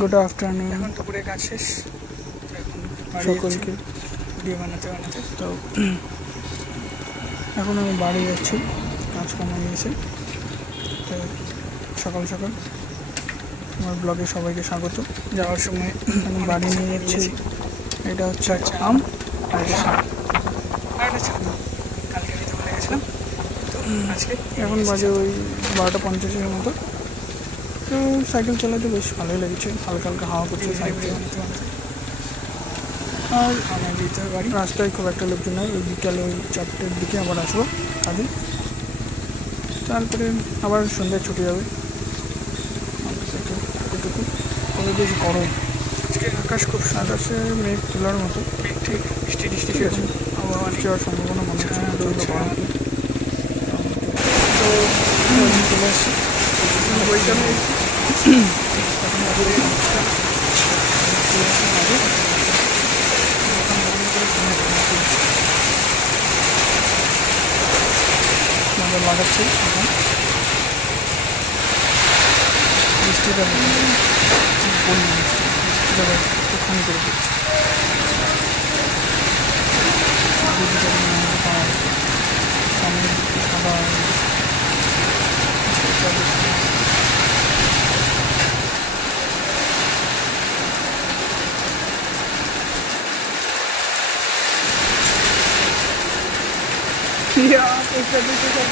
Good afternoon. এখন দুপুরে কাজ শেষ, এখন সকলকে ভিডিও বানাতে তো এখন আমি বাড়ি যাচ্ছি, কাজ কামাই এসে। তো সকাল সকাল আমার ব্লগে সবাইকে স্বাগত। যাওয়ার সময় আমি বাড়ি নিয়ে যাচ্ছি। এটা হচ্ছে আম আর এটা শাক। কালকে দিতে ভুলে গেছিলাম, তো আজকে এখন বাজে ওই 12:50-এর মতো। তো সাইকেল চালাতে বেশ ভালোই লেগেছে, হালকা হালকা হাওয়া করছে সাইকেল। আর আমার দিতে বাড়ি রাস্তায় খুব একটা লোকজন নয়। ওই বিকালে ওই 4টের দিকে আবার আসবো কাজে, তারপরে আবার সন্ধ্যায় ছুটি যাবে। এটুকু তবে বেশ গরম আজকে আকাশ খুব আকাশে মেঘ তোলার মতো, ঠিক বৃষ্টি ঠিক আছে। আবার যাওয়ার সম্ভাবনা মনে হচ্ছে গরম। তো চলে আসছি বইটা আমি আমাদের লাগাচ্ছি এখন বৃষ্টিটা একটুখানি করে দিচ্ছি। সামনে সাদা একটা দুটো সব